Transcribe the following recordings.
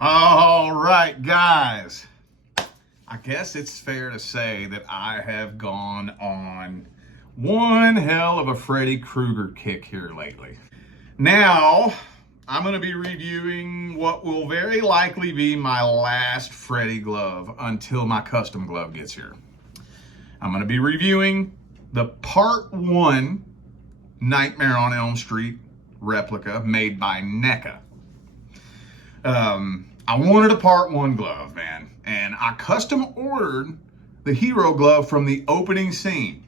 All right, guys. I guess it's fair to say that I have gone on one hell of a Freddy Krueger kick here lately. Now, I'm going to be reviewing what will very likely be my last Freddy glove until my custom glove gets here. I'm going to be reviewing the Part 1 Nightmare on Elm Street replica made by NECA. I wanted a Part 1 glove, man, and I custom ordered the hero glove from the opening scene,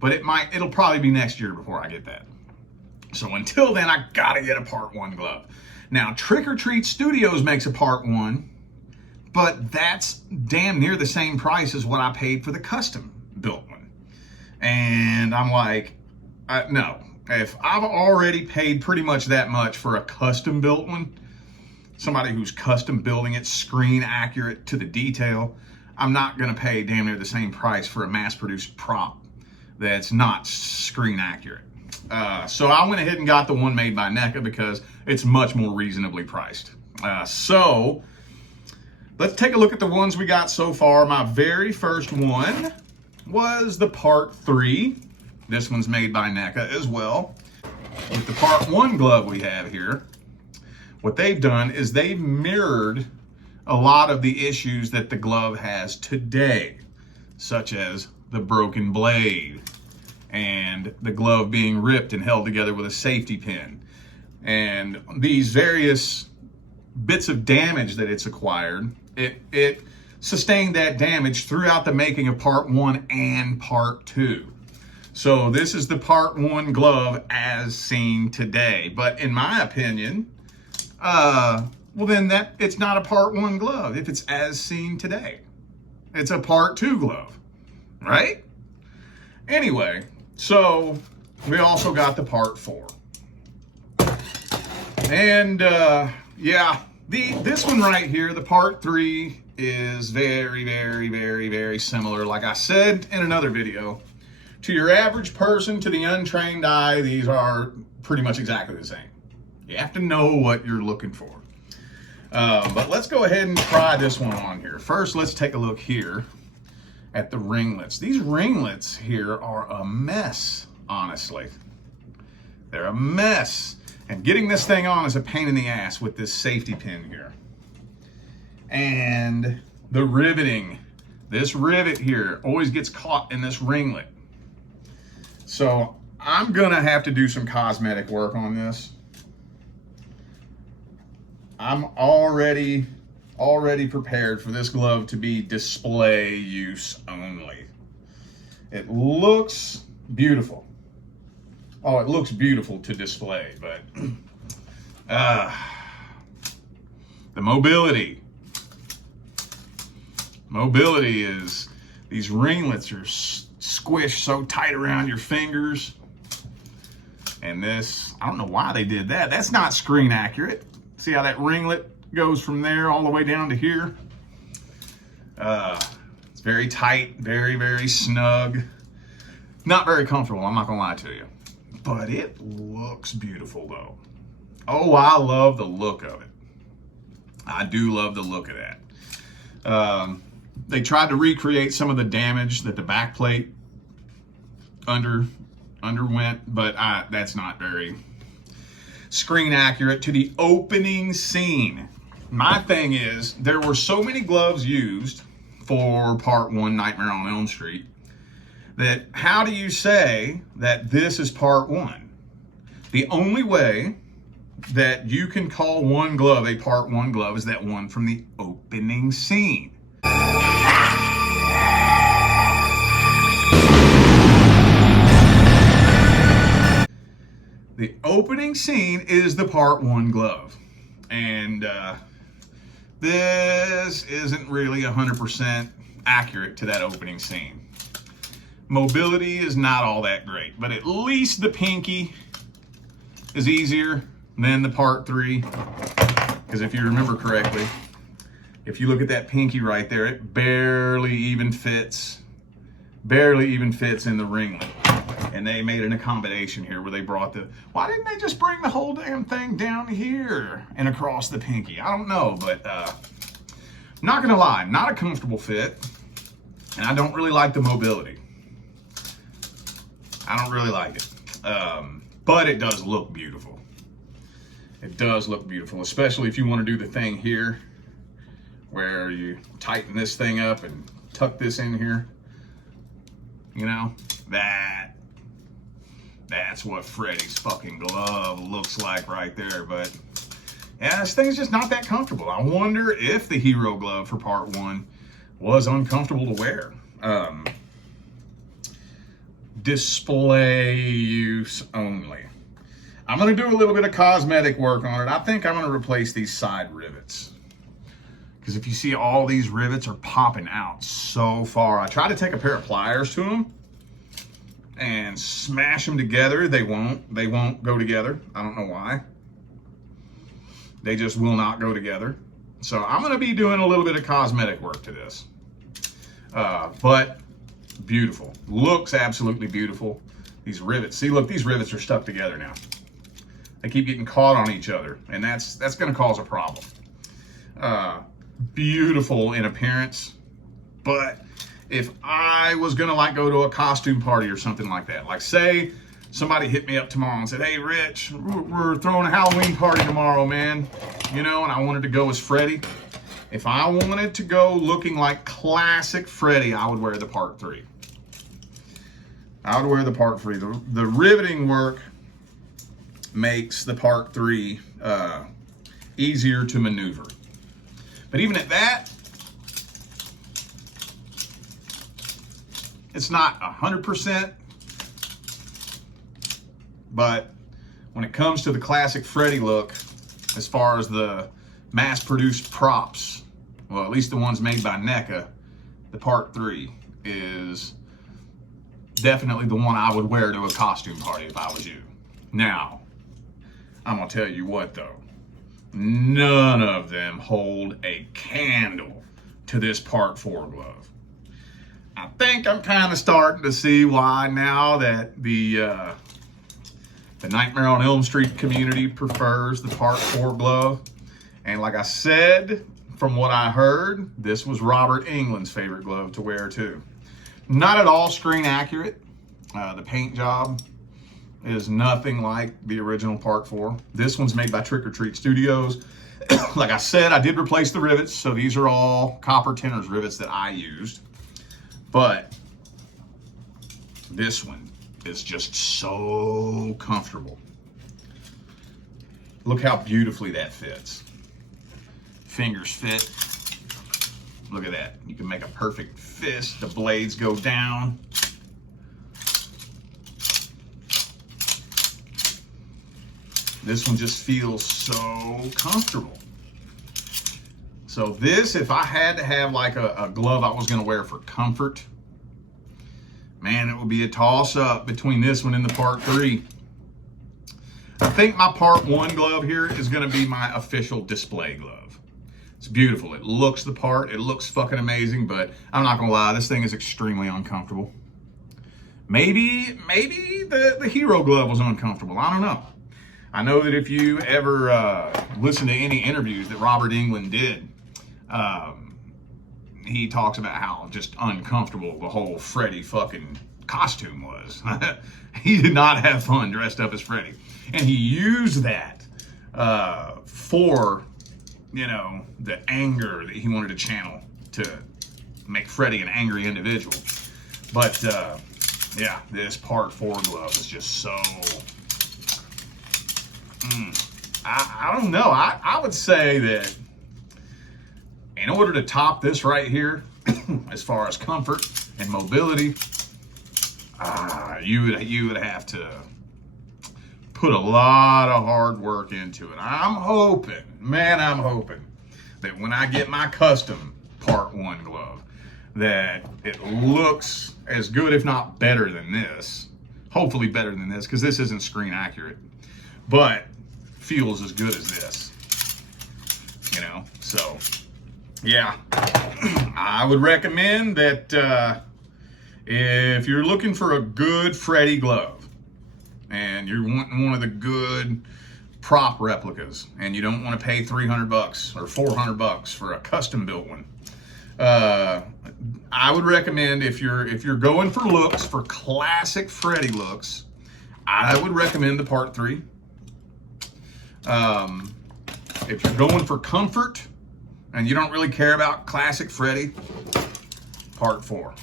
but it'll probably be next year before I get that. So until then, I gotta get a Part 1 glove. Now, Trick or Treat Studios makes a Part 1, but that's damn near the same price as what I paid for the custom built one. And I'm like, no, if I've already paid pretty much that much for a custom built one, somebody who's custom building it, screen accurate to the detail, I'm not gonna pay damn near the same price for a mass-produced prop that's not screen accurate. So I went ahead and got the one made by NECA because it's much more reasonably priced. So let's take a look at the ones we got so far. My very first one was the Part 3. This one's made by NECA as well. With the Part 1 glove we have here, what they've done is they've mirrored a lot of the issues that the glove has today, such as the broken blade and the glove being ripped and held together with a safety pin. And these various bits of damage that it's acquired, it sustained that damage throughout the making of Part 1 and Part 2. So this is the Part 1 glove as seen today. But in my opinion, well then it's not a Part 1 glove if it's as seen today. It's a Part 2 glove, right? Anyway, so we also got the Part 4. And yeah, this one right here, the Part 3, is very, very, very, very similar. Like I said in another video, to your average person, to the untrained eye, these are pretty much exactly the same. You have to know what you're looking for. But let's go ahead and try this one on here. First, let's take a look here at the ringlets. These ringlets here are a mess, honestly. They're a mess. And getting this thing on is a pain in the ass with this safety pin here. And the riveting. This rivet here always gets caught in this ringlet. So I'm gonna have to do some cosmetic work on this. I'm already prepared for this glove to be display use only. It looks beautiful. Oh, it looks beautiful to display, but the mobility. Mobility is, these ringlets are squished so tight around your fingers. And this, I don't know why they did that. That's not screen accurate. See how that ringlet goes from there all the way down to here? It's very tight, very, very snug. Not very comfortable, I'm not gonna lie to you. But it looks beautiful though. Oh, I love the look of it. I do love the look of that. They tried to recreate some of the damage that the backplate underwent, but that's not very screen accurate to the opening scene. My thing is, there were so many gloves used for Part 1 Nightmare on Elm Street that how do you say that this is Part 1? The only way that you can call one glove a Part 1 glove is that one from the opening scene. The opening scene is the Part 1 glove. And this isn't really 100% accurate to that opening scene. Mobility is not all that great, but at least the pinky is easier than the Part 3. Because if you remember correctly, if you look at that pinky right there, it barely even fits in the ringlet. And they made an accommodation here where they brought why didn't they just bring the whole damn thing down here and across the pinky? I don't know, but not gonna lie, not a comfortable fit. And I don't really like the mobility. I don't really like it. But it does look beautiful. It does look beautiful, especially if you want to do the thing here where you tighten this thing up and tuck this in here. You know, that's what Freddy's fucking glove looks like right there. But yeah, this thing's just not that comfortable. I wonder if the hero glove for part 1 was uncomfortable to wear. Display use only. I'm going to do a little bit of cosmetic work on it. I think I'm going to replace these side rivets. Because if you see, all these rivets are popping out so far. I tried to take a pair of pliers to them and smash them together. They won't go together. I don't know why. They just will not go together. So I'm going to be doing a little bit of cosmetic work to this. But beautiful. Looks absolutely beautiful. These rivets. See, look, these rivets are stuck together now. They keep getting caught on each other, and that's going to cause a problem. Beautiful in appearance, but if I was going to like go to a costume party or something like that, like say somebody hit me up tomorrow and said, "Hey, Rich, we're throwing a Halloween party tomorrow, man," you know, and I wanted to go as Freddy. If I wanted to go looking like classic Freddy, I would wear the part 3. I would wear the part 3. The riveting work makes the part 3 easier to maneuver. But even at that, it's not 100%. But when it comes to the classic Freddy look, as far as the mass-produced props, well, at least the ones made by NECA, the part 3 is definitely the one I would wear to a costume party if I was you. Now, I'm gonna tell you what though, none of them hold a candle to this part 4 glove. I think I'm kind of starting to see why now that the Nightmare on Elm Street community prefers the part 4 glove. And like I said, from what I heard, this was Robert Englund's favorite glove to wear too. Not at all screen accurate. The paint job is nothing like the original part 4. This one's made by Trick or Treat Studios. Like I said, I did replace the rivets, so these are all copper Tenners rivets that I used. But this one is just so comfortable. Look how beautifully that fits. Fingers fit. Look at that. You can make a perfect fist. The blades go down. This one just feels so comfortable. So this, if I had to have like a glove I was gonna wear for comfort, man, it would be a toss up between this one and the part 3. I think my part 1 glove here is gonna be my official display glove. It's beautiful. It looks the part. It looks fucking amazing, but I'm not gonna lie, this thing is extremely uncomfortable. Maybe the hero glove was uncomfortable. I don't know. I know that if you ever listen to any interviews that Robert Englund did, he talks about how just uncomfortable the whole Freddy fucking costume was. He did not have fun dressed up as Freddy. And he used that for, you know, the anger that he wanted to channel to make Freddy an angry individual. But yeah, this part 4 glove is just so... I don't know. I would say that in order to top this right here, as far as comfort and mobility, you would have to put a lot of hard work into it. I'm hoping that when I get my custom part 1 glove, that it looks as good, if not better than this. Hopefully better than this, because this isn't screen accurate, but feels as good as this, you know. So yeah, I would recommend that If you're looking for a good Freddy glove and you're wanting one of the good prop replicas and you don't want to pay $300 or $400 for a custom built one, I would recommend, if you're going for looks, for classic Freddy looks, I would recommend the Part 3. If you're going for comfort and you don't really care about classic Freddy, Part 4.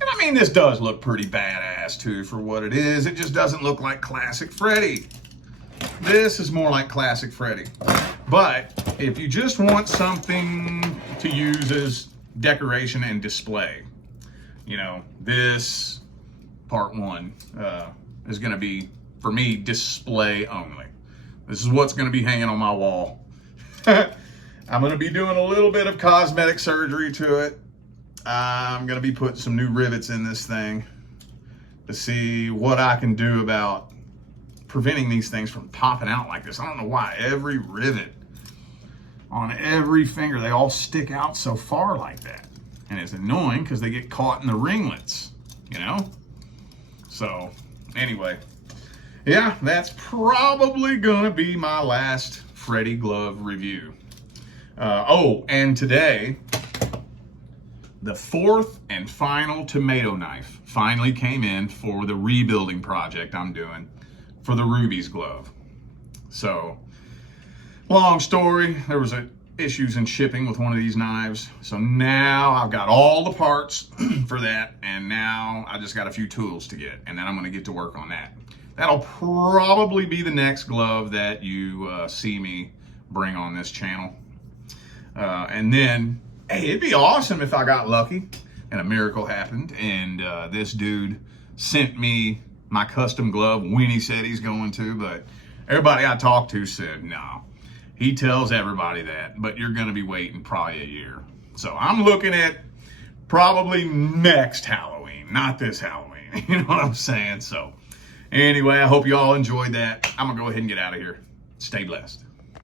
And I mean, this does look pretty badass too for what it is. It just doesn't look like classic Freddy. This is more like classic Freddy. But if you just want something to use as decoration and display, you know, this Part 1 is going to be, for me, display only. This is what's going to be hanging on my wall. I'm going to be doing a little bit of cosmetic surgery to it. I'm going to be putting some new rivets in this thing to see what I can do about preventing these things from popping out like this. I don't know why every rivet on every finger, they all stick out so far like that. And it's annoying because they get caught in the ringlets, you know? So anyway, yeah, that's probably gonna be my last Freddy glove review. Oh, and today, the fourth and final tomato knife finally came in for the rebuilding project I'm doing for the Ruby's glove. So, long story, there was issues in shipping with one of these knives. So now I've got all the parts for that, and now I just got a few tools to get, and then I'm gonna get to work on that. That'll probably be the next glove that you see me bring on this channel. And then, hey, it'd be awesome if I got lucky and a miracle happened and this dude sent me my custom glove when he said he's going to, but everybody I talked to said no. He tells everybody that, but you're going to be waiting probably a year. So I'm looking at probably next Halloween, not this Halloween. You know what I'm saying? So anyway, I hope you all enjoyed that. I'm going to go ahead and get out of here. Stay blessed.